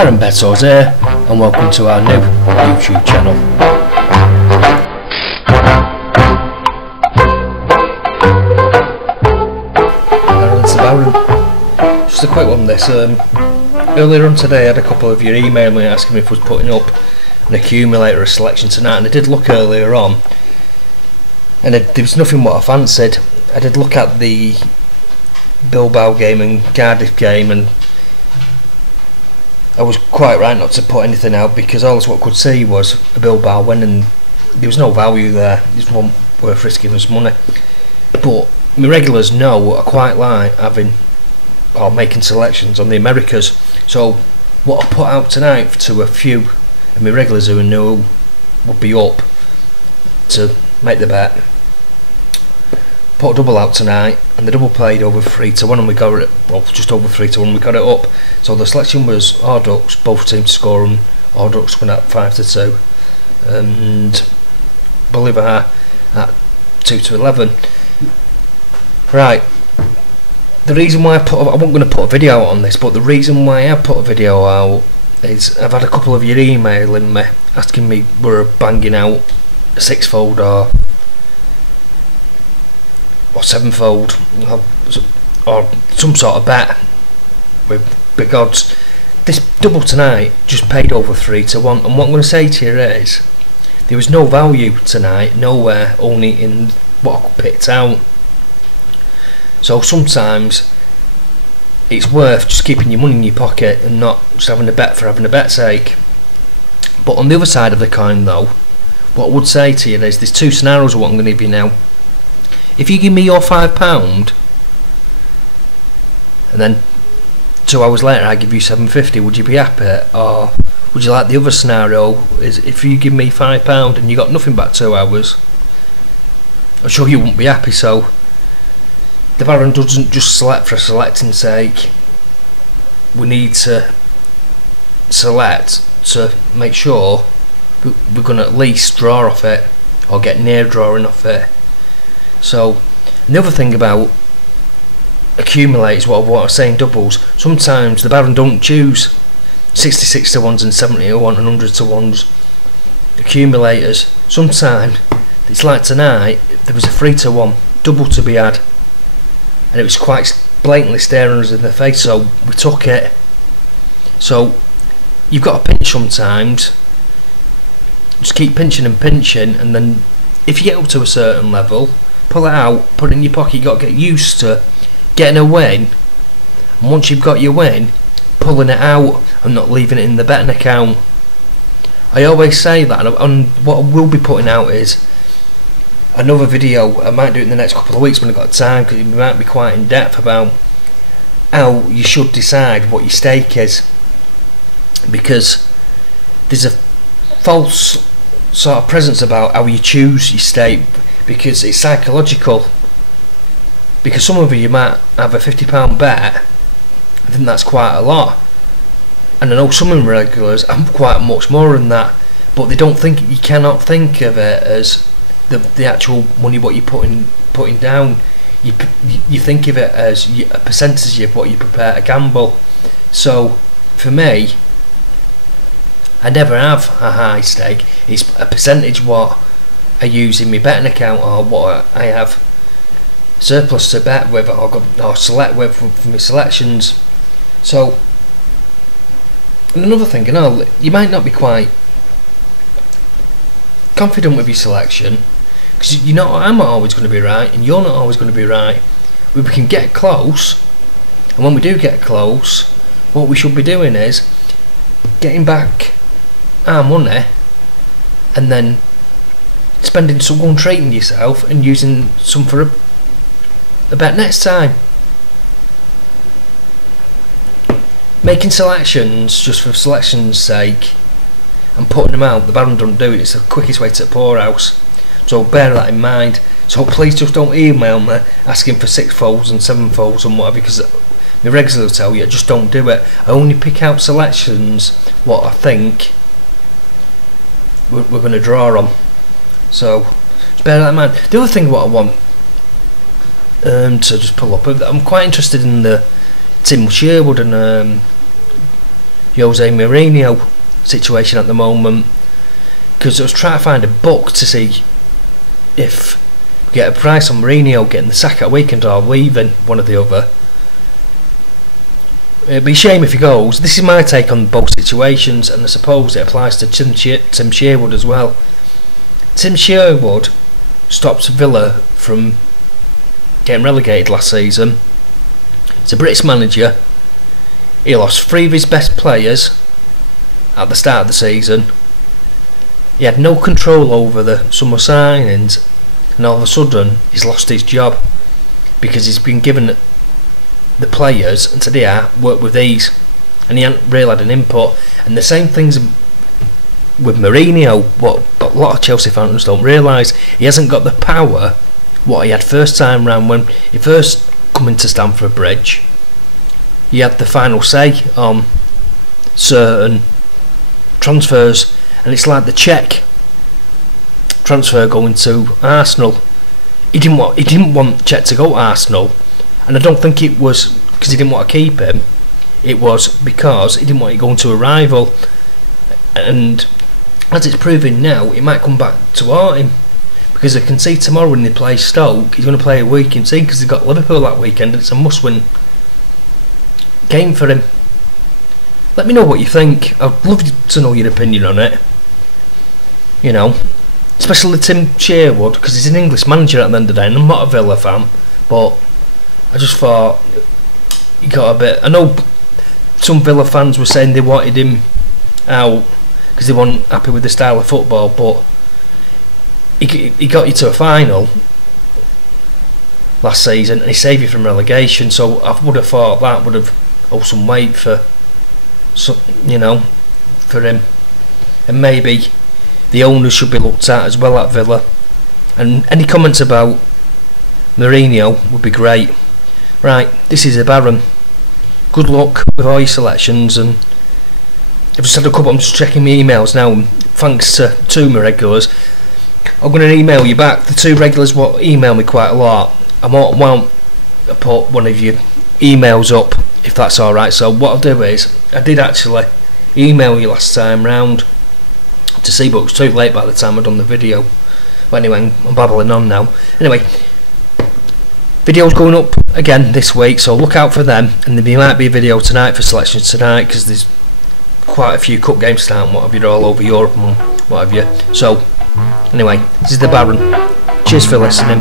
Baron Bedsores here, and welcome to our new YouTube channel. Baron's the Baron. Just a quick one this. Earlier on today I had a couple of you email me asking me if I was putting up an accumulator, a selection tonight, and I did look earlier on and there was nothing what I fancied. I did look at the Bilbao game and Cardiff game, and I was quite right not to put anything out because all I could see was a Bilbao win and there was no value there. It wasn't worth risking us money. But my regulars know I quite like having or making selections on the Americas. So what I put out tonight to a few of my regulars who I knew would be up to make the bet, put a double out tonight, and the double played over 3-1, and we got it, well, just over 3-1, we got it up. So the selection was Ardux, both teams to score, and Ardux went at 5-2, and Bolivar at 2-11. Right, the reason why I wasn't going to put a video out on this, but the reason why I put a video out is I've had a couple of you emailing me asking me we're banging out a 6-fold or 7-fold or some sort of bet with big odds. This double tonight just paid over 3-1, and what I'm going to say to you is there was no value tonight, nowhere, only in what I picked out. So sometimes it's worth just keeping your money in your pocket and not just having a bet for having a bet's sake. But on the other side of the coin though, what I would say to you is there's two scenarios of what I'm going to give you now. If you give me your £5 and then 2 hours later I give you £7.50, would you be happy? Or would you like the other scenario, is if you give me £5 and you got nothing back 2 hours, I'm sure you wouldn't be happy. So the Baron doesn't just select for selecting's sake. We need to select to make sure we're going to at least draw off it or get near drawing off it. So the other thing about accumulate is what I was saying, doubles. Sometimes the Baron don't choose 66-1s and 70-1 and 100-1s accumulators. Sometimes it's like tonight there was a 3-1 double to be had, and it was quite blatantly staring us in the face, so we took it. So you've got to pinch sometimes, just keep pinching and pinching, and then if you get up to a certain level, pull it out, put it in your pocket. You've got to get used to getting a win, and once you've got your win, pulling it out and not leaving it in the betting account. I always say that, and what I will be putting out is another video. I might do it in the next couple of weeks when I've got time, because it might be quite in depth about how you should decide what your stake is, because there's a false sort of presence about how you choose your stake, because it's psychological. Because some of you might have a £50 bet, I think that's quite a lot, and I know some of my regulars have quite much more than that, but they don't think, you cannot think of it as the actual money what you're putting down. You think of it as a percentage of what you prepare to gamble. So for me, I never have a high stake. It's a percentage what I use in my betting account, or what I have surplus to bet with, or select with for my selections. So, and another thing, you might not be quite confident with your selection, because you know I'm not always going to be right, and you're not always going to be right. We can get close, and when we do get close, what we should be doing is getting back our money, and then spending some on treating yourself and using some for a bet next time. Making selections just for selection's sake and putting them out, the Baron don't do it. It's the quickest way to the poorhouse, so bear that in mind. So please just don't email me asking for 6-folds and 7-folds and whatever, because my regulars will tell you just don't do it. I only pick out selections what I think we're going to draw on. So just bear that in mind. The other thing what I want to just pull up, I'm quite interested in the Tim Sherwood and Jose Mourinho situation at the moment, because I was trying to find a book to see if we get a price on Mourinho getting the sack at weekend or leaving, one or the other. It'd be a shame if he goes. This is my take on both situations, and I suppose it applies to Tim Sherwood as well. Tim Sherwood stopped Villa from getting relegated last season. He's a British manager. He lost 3 of his best players at the start of the season. He had no control over the summer signings, and all of a sudden he's lost his job because he's been given the players and said, yeah, work with these, and he hadn't really had an input. And the same things with Mourinho, what a lot of Chelsea fans don't realise, he hasn't got the power what he had first time round when he first come into Stamford Bridge. He had the final say on certain transfers, and it's like the Czech transfer going to Arsenal. He didn't want Czech to go to Arsenal, and I don't think it was because he didn't want to keep him. It was because he didn't want it going to a rival, and as it's proving now, it might come back to haunt him, because I can see tomorrow when they play Stoke, he's going to play a weekend team because they've got Liverpool that weekend, and it's a must-win game for him. Let me know what you think. I'd love to know your opinion on it. You know, especially Tim Sherwood, because he's an English manager at the end of the day, and I'm not a Villa fan, but I just thought he got a bit. I know some Villa fans were saying they wanted him out because they weren't happy with the style of football, but he got you to a final last season and he saved you from relegation, so I would have thought that would have held some weight for him. And maybe the owners should be looked at as well at Villa, and any comments about Mourinho would be great. Right, this is the Baron. Good luck with all your selections, and I've just had a couple. I'm just checking my emails now, and thanks to 2 of my regulars. I'm going to email you back. The 2 regulars will email me quite a lot. I won't put one of your emails up if that's alright. So what I'll do is, I did actually email you last time round to see, but it was too late by the time I'd done the video. But anyway, I'm babbling on now. Anyway, videos going up again this week, so look out for them, and there might be a video tonight for selections tonight, because there's quite a few cup games tonight and what have you, all over Europe and what have you. So anyway, this is the Baron. Cheers for listening.